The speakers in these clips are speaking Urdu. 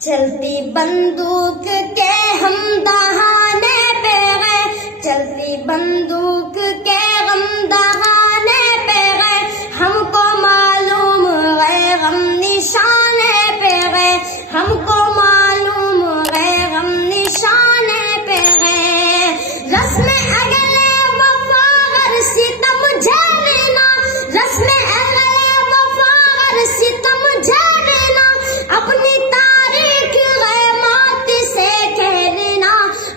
چلتی بندوق کے ہم دہانے پہ گئے، چلتی بندوق کے ہم دہانے پہ گئے، ہم کو معلوم ہے ہم نشانے پہ گئے، ہم کو معلوم ہے ہم نشانے پہ گئے۔ رسم اگلے وفا گر ستم جھیلنا، رسم اگلے وفا گر ستم جھیلنا، اپنی تاریخ غیمات سے کھیلنا،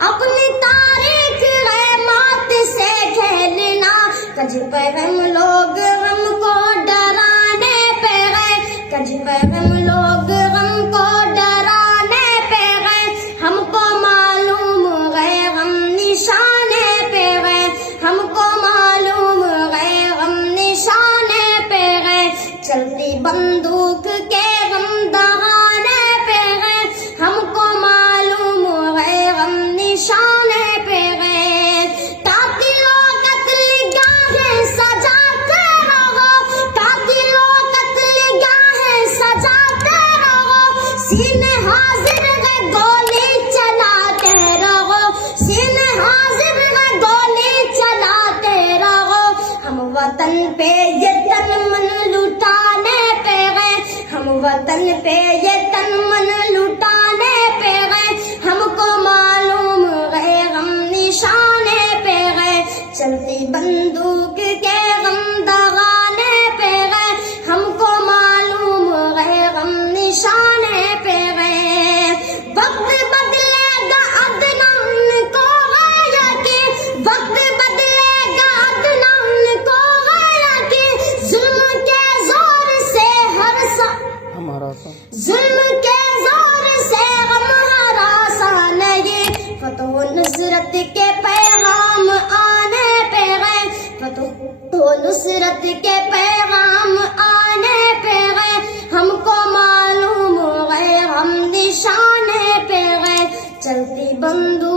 اپنی تاریخ غیمات سے کھیلنا۔ کج پہ ہم لوگ ہم کو ڈرانے پہ گئے، کج پہ ہم لوگ ہم کو ڈرانے پہ گئے، ہم کو معلوم ہے ہم نشانے پہ گئے، ہم کو معلوم ہے ہم نشانے پہ گئے۔ چلتی بندوق کے ہم دہانے پہ گئے، ہم کو معلوم ہے ہم نشانے پہ گئے۔ قاتلوں قتل گاہیں سجاتے رہو، قاتلوں قتل گاہیں سجاتے رہو، سینے حاضر ہے گولی چلاتے رہو، سینے حاضر ہے گولی چلاتے رہو۔ ہم وطن پہ یہ تن من لٹانے پہ گئے، ہم وطن پہ یہ تن من لٹانے پہ گئے، ہم کو معلوم ہے ہم نشانے پہ گئے۔ چلتی بندوق کے ہم دہانے پہ گئے، ہم کو معلوم ہے ہم نشانے پہ گئے۔ وقت بدلے گا عدنان کو غیر کی، وقت بدلے گا عدنان کو غیر کی، ظلم کے زور سے ہر ظلم کے زور سے ہم ہراساں نہیں۔ فتح و نصرت کے پیغام آنے پہ گئے، فتح و نصرت کے پیغام آنے پہ گئے، ہم کو معلوم ہے ہم نشانے پہ گئے۔ چلتی بندوق